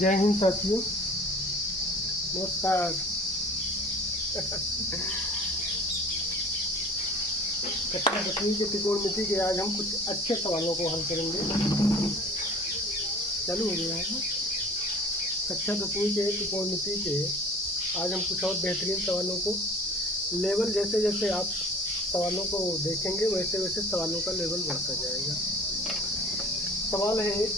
जय हिंद साथियों, नमस्कार। कक्षा 10वीं के त्रिकोणमिति के आज हम कुछ अच्छे सवालों को हल करेंगे। चालू हो गया है ना? कक्षा 10वीं के त्रिकोणमिति के आज हम कुछ और बेहतरीन सवालों को लेवल जैसे जैसे आप सवालों को देखेंगे वैसे वैसे सवालों का लेवल बढ़ता जाएगा। सवाल है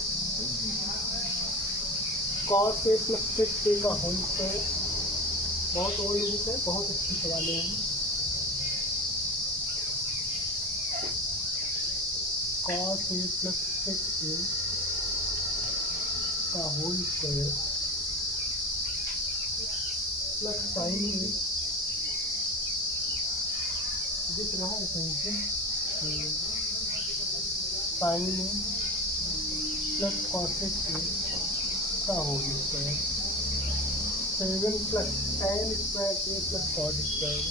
cos a plus sec a का होल स्क्वायर। बहुत ओल्ड बुक है, बहुत अच्छी सवालें हैं। cos a plus sec a का whole square plus sin a, दिख रहा है कहीं से, sin a plus cosec a का whole square 7 plus tan square a plus cot square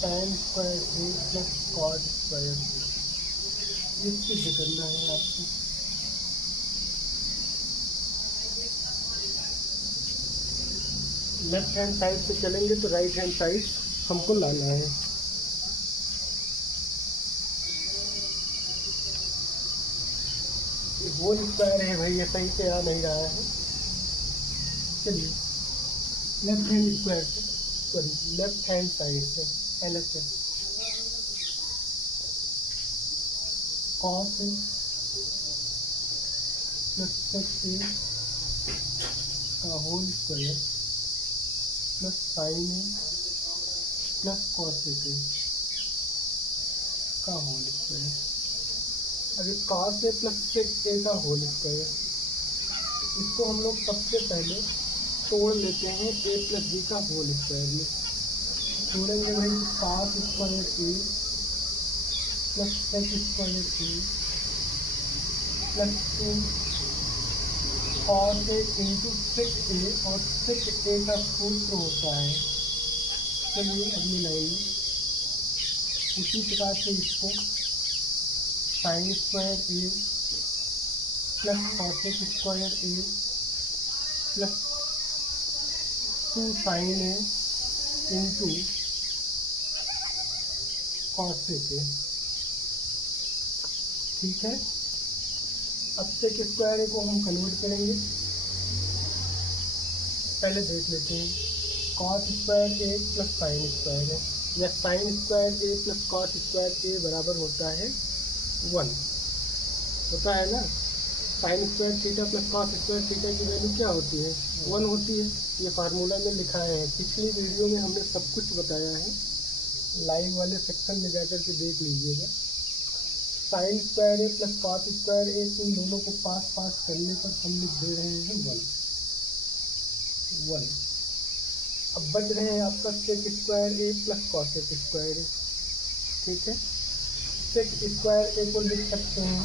tan square a plus cot square a। ये सिद्ध करना है आपको। लेफ्ट हैंड साइड से चलेंगे तो राइट हैंड साइड हमको लाना है। होल स्क्वायर है भाई, ये सही से आ नहीं रहा है। चलिए लेफ्ट हैंड स्क्वायर से, सॉरी लेफ्ट हैंड साइड से LHS cos plus sec a का whole square plus sin a plus cosec a का होल स्क्वायर। अभी cos a plus sec a का होल स्क्वायर, इसको हम लोग सबसे पहले तोड़ लेते हैं a प्लस b का होल स्क्वायर में। तोड़ेंगे भाई cos square a plus sec square a plus 2 cos a into sec a, और sec a का सूत्र होता है, चलिए अगली लाइन में उसी प्रकार से इसको sin square a plus cosec square a plus 2 sin a into cosec a, ठीक है। अब sec स्क्वायर a को हम कन्वर्ट करेंगे, पहले देख लेते हैं। cos square a plus sin square a, या sin square a plus cos square a बराबर होता है 1, होता है ना। Sign square theta plus cos square theta की वैल्यू क्या होती है? 1 होती है। ये फार्मूला में लिखा है, पिछली वीडियो में हमने सब कुछ बताया है, लाइव वाले सेक्शन में जाकर के देख लीजिएगा। Sine square A plus cos square ए, इन दोनों को पास पास करने पर हम लिख दे रहे हैं 1। अब बच रहे हैं आपका sec square A plus cosec square ए, ठीक है। सेक स्क्वायर ए को लिख सकते हैं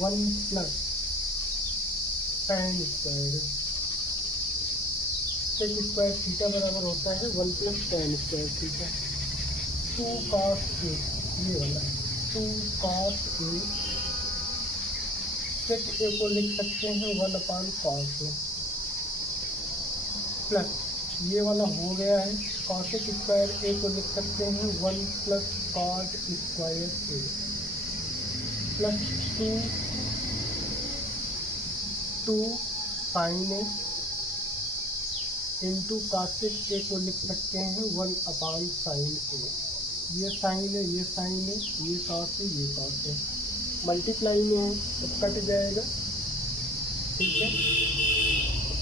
1 plus tan square. Sec square theta बराबर होता है 1 plus tan square theta. 2 cos a, ये वाला 2 cos a, सेक a को लिख सकते हैं 1/cos a, प्लस ये वाला हो गया है cosec स्क्वायर a को लिख सकते हैं 1 plus cot square a, plus 2 sin a into cosec a को लिख सकते हैं 1/sin a। ये sin है, ये sin है, ये cos है, ये cos है, मल्टीप्लाई में है तो कट जाएगा, ठीक है।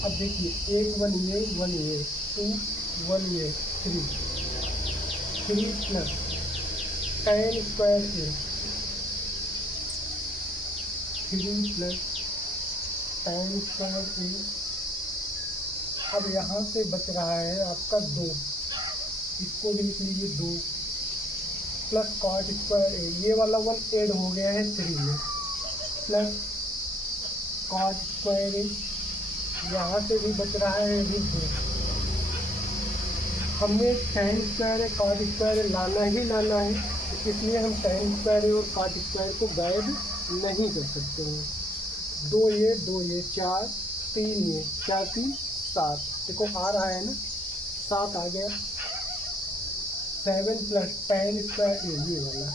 अब देखिए 1 ये 1 ये 2 1 ये 3 plus tan square a 3 plus tan square a। अब यहाँ से बच रहा है आपका 2, इसको भी लिख लीजिए 2 प्लस cot स्क्वायर a, ये वाला 1 ऐड हो गया है 3 में, प्लस cot स्क्वायर a, यहाँ से भी बच रहा है भी 2। हमें tan square a cot square a लाना ही लाना है, इसलिए हम tan स्क्वायर a और cot स्क्वायर को गायब नहीं कर सकते हैं। दो ये 4, 3 ये 4 3 7, देखो आ रहा है ना, 7 आ गया। 7 प्लस tan स्क्वायर ये वाला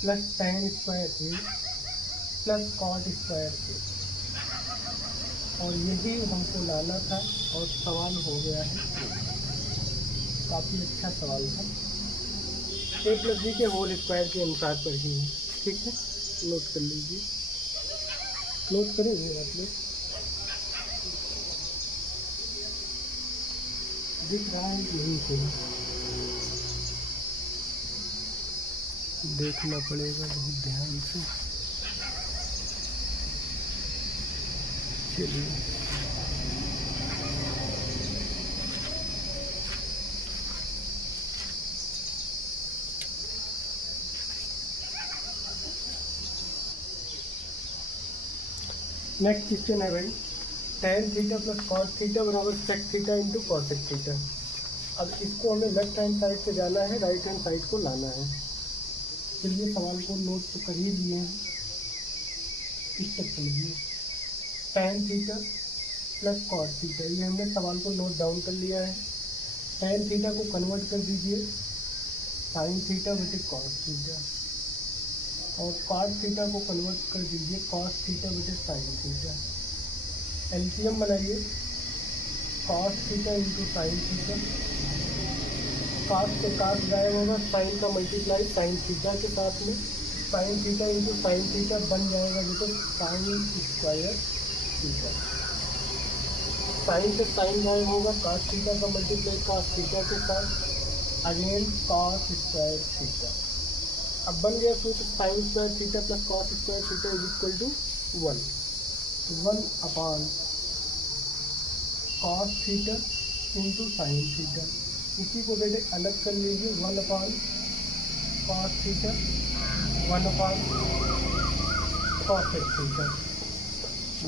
plus tan square A plus cot square ए, और यही हमको लाना था और सवाल हो गया है। काफ़ी अच्छा सवाल था, ए प्लस बी के होल स्क्वायर के अनुसार पर ही है। ठीक है, नोट कर लीजिए, नोट करेंगे आप लोग। दिख रहा है कि नहीं कोई, देखना पड़ेगा बहुत ध्यान से। चलिए नेक्स्ट क्वेश्चन है भाई, tan theta plus cos theta बराबर sec theta into cosec theta. अब इसको हमें लेफ्ट हैंड साइड से जाना है, राइट हैंड साइड को लाना है। चलिए सवाल को नोट तो कर ही लिए हैं, इस तक समझिए। tan theta plus cos theta, ये हमने सवाल को नोट डाउन कर लिया है। tan थीटा को कन्वर्ट कर दीजिए साइन थीटा बटे कॉस थीटा, और कॉस थीटा को कन्वर्ट कर दीजिए कॉस थीटा बटे साइन थीटा। एलसीएम बनाइए, cos theta into sine theta, cos से कॉस गायब होगा, साइन का मल्टीप्लाई साइन थीटा के साथ में, sign theta into sine theta बन जाएगा बेटे साइन स्क्वायर थीटा। साइन से साइन गायब होगा, कॉस थीटा का मल्टीप्लाई कॉस थीटा के साथ, अगेन कॉस स्क्वायर थीटा। अब बन गया सूत्र sine square theta plus cos square theta is equal to 1, 1 upon cos theta into sine theta. इसी को बेटे अलग कर लीजिए, 1 upon cos theta, 1 upon cosec theta.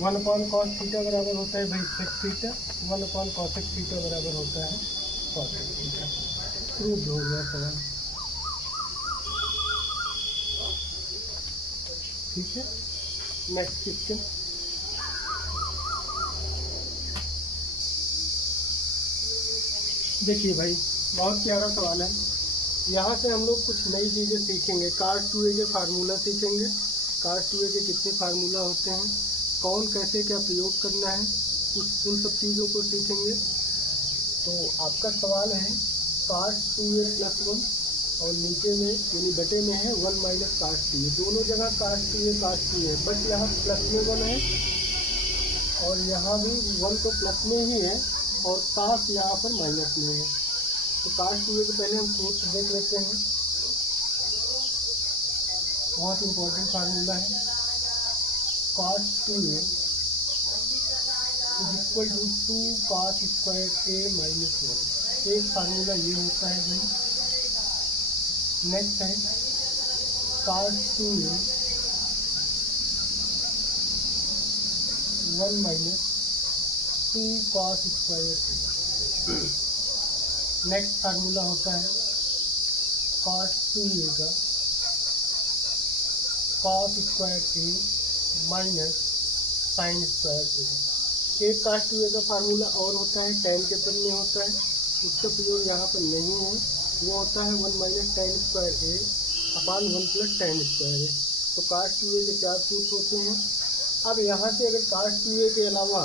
1 upon cos theta बराबर होता है भाई sec theta, 1 upon cosec theta बराबर होता है कॉसेक थीटा। प्रूव हो गया सवाल। ठीक है, नेक्स्ट क्वेश्चन। देखिए भाई बहुत प्यारा सवाल है। यहाँ से हम लोग कुछ नई चीज़ें सीखेंगे। cos 2a के फार्मूला सीखेंगे, cos 2a के कितने फार्मूला होते हैं, कौन कैसे क्या प्रयोग करना है, उन सब चीज़ों को सीखेंगे। तो आपका सवाल है cos 2a प्लस 1, और नीचे में यानी बटे में है 1 माइनस cos 2a। दोनों जगह cos 2a है, बस यहाँ प्लस में 1 है और यहाँ भी 1 तो प्लस में ही है और cos यहाँ पर माइनस में है। तो cos 2a को पहले हम सूत्र देख लेते हैं, बहुत इंपॉर्टेंट फार्मूला है। cos 2a is equal to 2 cos square a minus 1। एक फार्मूला ये होता है भाई। नेक्स्ट है cos 2a 1 minus 2 cos square a। Next formula होता है cos 2a का cos square a minus sine square a। एक cos 2a का फार्मूला और होता है, tan के पद में होता है, उसका प्रयोग यहाँ पर नहीं है। वो होता है 1 minus tan square a upon 1 plus tan square a। तो cos 2a के 4 सूत्र होते हैं। अब यहाँ से अगर cos 2a के अलावा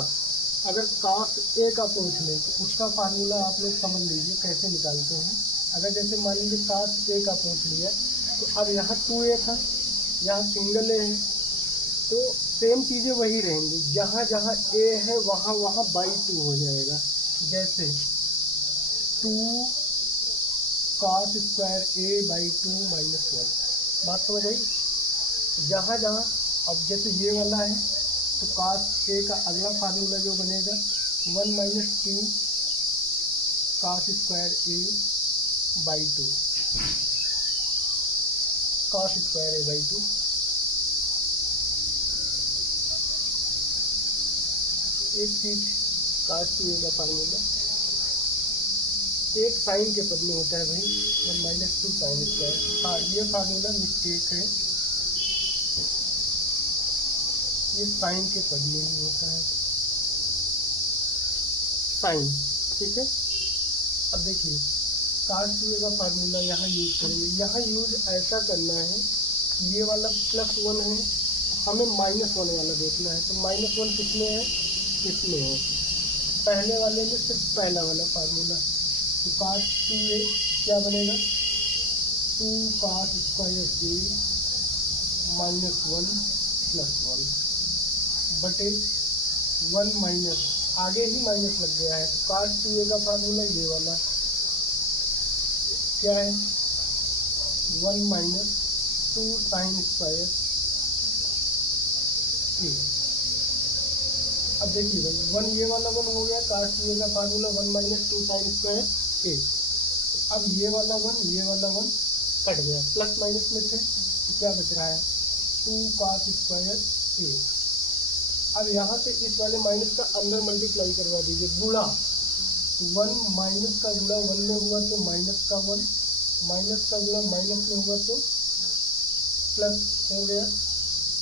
अगर cos a का पूछ लें तो उसका फार्मूला आप लोग समझ लीजिए कैसे निकालते हैं। अगर जैसे मान लीजिए cos a का पूछ लिया तो अब यहाँ 2a था, यहाँ सिंगल a है, तो सेम चीज़ें वही रहेंगी, जहाँ जहाँ a है वहाँ वहाँ बाई 2 हो जाएगा। जैसे 2 cos square a by 2 minus 1। बात समझ आई? जहाँ जहाँ अब जैसे ये वाला है तो cos a का अगला फार्मूला जो बनेगा 1 minus 2 cos square a by 2, cos square a by 2। एक चीज cos 2a का फार्मूला एक साइन के पद में होता है भाई, 1 माइनस 2 साइन स्क्वायर। हाँ, ये फार्मूला मिस्टेक है, ये साइन के पद में ही होता है, साइन। ठीक है, अब देखिए cos 2a का फार्मूला यहाँ यूज करेंगे। यहाँ यूज ऐसा करना है, ये वाला +1 है, हमें -1 वाला देखना है। तो -1 किसमें है, इसमें है, पहले वाले में सिर्फ पहला वाला फार्मूला। तो cos 2a क्या बनेगा, 2 cos स्क्वायर a -1 +1 बटे 1 माइनस, आगे ही माइनस लग गया है। तो cos 2a का फार्मूला ये वाला क्या है, 1 माइनस 2 साइन स्क्वायर a। अब देखिए भाई 1 ये वाला 1 हो गया, cos 2a का formula 1 minus 2 sine square a। अब ये वाला 1 ये वाला 1 कट गया, प्लस माइनस में थे, तो क्या बच रहा है, 2 cos स्क्वायर a। अब यहाँ से इस वाले माइनस का अंदर मल्टीप्लाई करवा दीजिए, गुणा 1 माइनस का गुणा 1 में हुआ तो माइनस का 1, माइनस का गुणा माइनस में हुआ तो प्लस हो गया,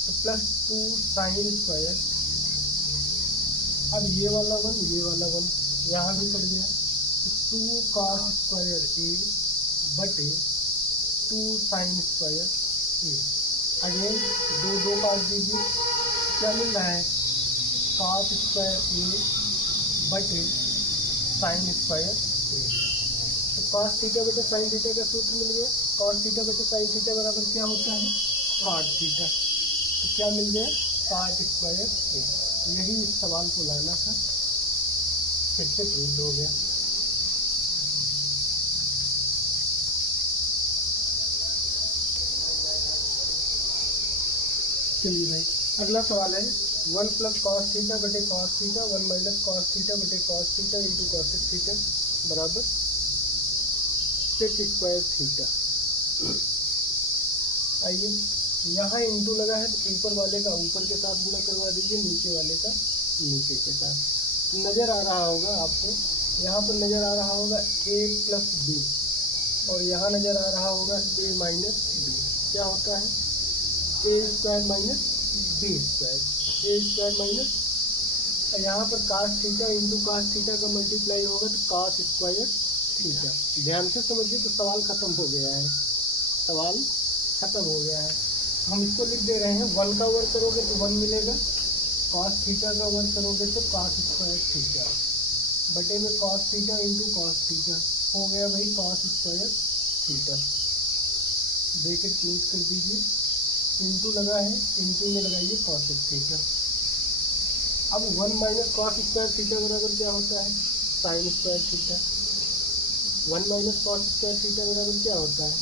तो +2 साइन स्क्वायर। अब ये वाला 1 ये वाला 1 यहाँ भी कट गया, तो 2 cos स्क्वायर a बटे 2 साइन स्क्वायर a। अगेन दो काट दीजिए, क्या मिल रहा है, cos स्क्वायर a बटे साइन स्क्वायर a। तो cos थीटा बटे साइन थीटा का सूत्र मिल गया, cos थीटा बटे साइन थीटा बराबर क्या होता है, cot थीटा। तो क्या मिल गया, cot स्क्वायर a। यही इस सवाल को लाना था, फिर से प्रूव हो गया। चलिए भाई अगला सवाल है, 1 + cos थीटा बटे cos theta 1 minus cos theta बटे cos theta into cosec theta बराबर sec स्क्वायर थीटा। आइए यहाँ इंटू लगा है तो ऊपर वाले का ऊपर के साथ गुणा करवा दीजिए, नीचे वाले का नीचे के साथ। नज़र आ रहा होगा आपको, यहाँ पर नज़र आ रहा होगा a + b और यहाँ नज़र आ रहा होगा a माइनस b। क्या होता है, a square minus b square, a square minus, यहाँ पर cos theta into cos theta का मल्टीप्लाई होगा तो cos स्क्वायर थीटा। ध्यान से समझिए, तो सवाल ख़त्म हो गया है, सवाल ख़त्म हो गया है। हम इसको लिख दे रहे हैं, 1 का वर्ग करोगे तो 1 मिलेगा, cos थीटा का वर्ग करोगे तो cos स्क्वायर थीटा बटे में cos theta into cos theta हो गया भाई cos square theta. Bracket close कर दीजिए, इंटू लगा है, इंटू में लगाइए cosec थीटा। अब 1 माइनस cos स्क्वायर थीटा बराबर क्या होता है, sign square theta. 1 minus cos square theta बराबर क्या होता है,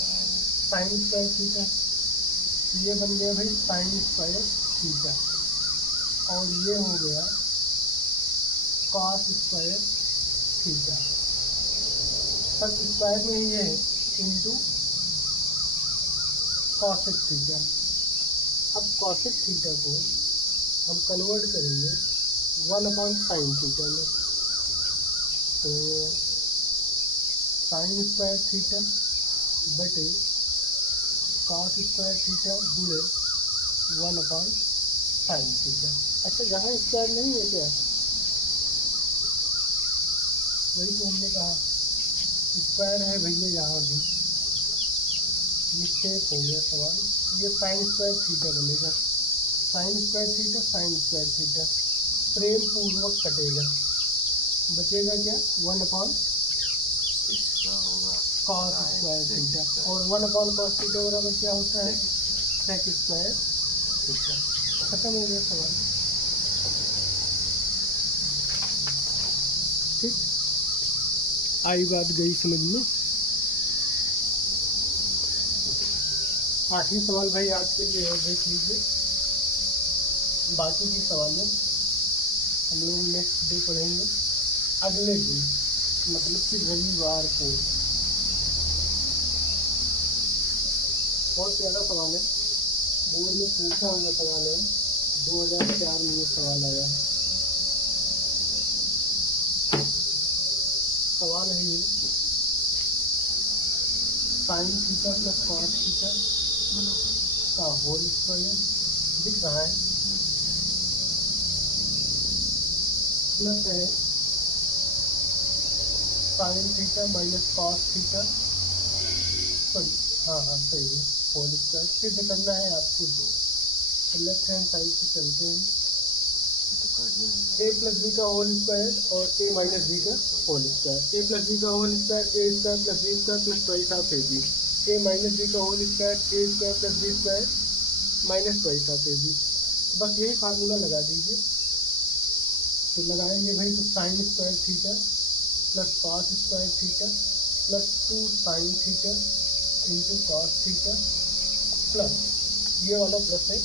साइन स्क्वायर थीटा। ये बन गया भाई साइन स्क्वायर थीटा और ये हो गया cos स्क्वायर थीटा, सब स्क्वायर में ही है, इंटू cosec थीटा। अब cosec थीटा को हम कन्वर्ट करेंगे 1/sin थीटा में, तो साइन स्क्वायर थीटा बटे cos स्क्वायर थीटा गुणे 1/sin थीटा। अच्छा यहाँ स्क्वायर नहीं है क्या, वही तो हमने कहा स्क्वायर है भैया, यहाँ भी मिस्टेक हो गया सवाल। ये साइन स्क्वायर थीटा बनेगा, sine square theta sine square theta प्रेम पूर्वक कटेगा, बचेगा क्या 1/cos स्क्वायर थीटा और 1/cos थीटा बराबर क्या होता है, sec स्क्वायर थीटा। खत्म हो गया सवाल। ठीक, आई बात गई समझ में। आखिरी सवाल भाई आज के लिए और देख लीजिए, बाकी की सवालें हम लोग नेक्स्ट डे पढ़ेंगे, अगले दिन मतलब कि रविवार को। बहुत प्यारा सवाल है, बोर्ड में पूछा हुआ सवाल है, 2004 में ये सवाल आया। सवाल है ये, sine theta plus cos theta का होल स्क्वायर दिख रहा है, प्लस है sine theta minus cos theta, sorry हाँ सही है, होल स्क्वायर। फिर से करना है आपको 2, तो लेफ्ट हैंड साइड से चलते हैं, ए प्लस बी का होल स्क्वायर और ए माइनस बी का whole square, A plus B का whole square A square plus B square plus twice of A B, A minus B का whole square A square plus B square minus twice of A B. बस यही formula लगा दीजिए। तो लगाएंगे भाई, तो sine square theta plus cos square theta plus 2 sine theta into cos theta plus ये वाला प्लस है,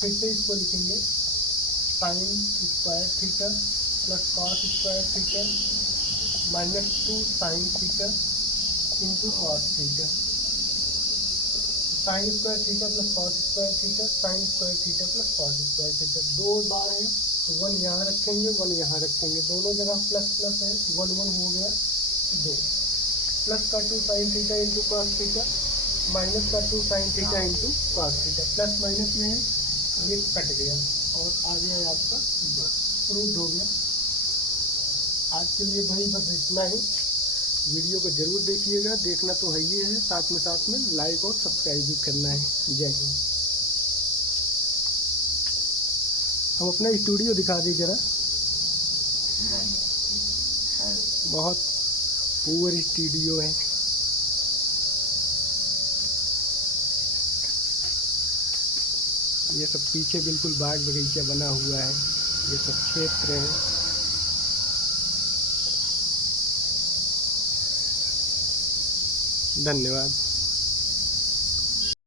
फिर से इसको लिखेंगे sign square theta plus cos square theta minus 2 sine theta into cos theta. Sine square theta plus cos square theta, sine square theta plus cos square theta, 2 बार है तो 1 यहाँ रखेंगे 1 यहाँ रखेंगे, दोनों जगह प्लस प्लस है, 1 1 हो गया 2, प्लस का 2 sine theta into cos theta minus का 2 sine theta into cos theta, plus minus में है ये कट गया और आ गया आपका 2, प्रूव हो गया। आज के लिए भाई बस इतना ही। वीडियो को जरूर देखिएगा, देखना तो है ही है, साथ में लाइक और सब्सक्राइब भी करना है। जय हिंद। हम अपना स्टूडियो दिखा दें जरा, बहुत पुअर स्टूडियो है। ये सब पीछे बिल्कुल बाग बगीचा बना हुआ है, ये सब क्षेत्र है। धन्यवाद।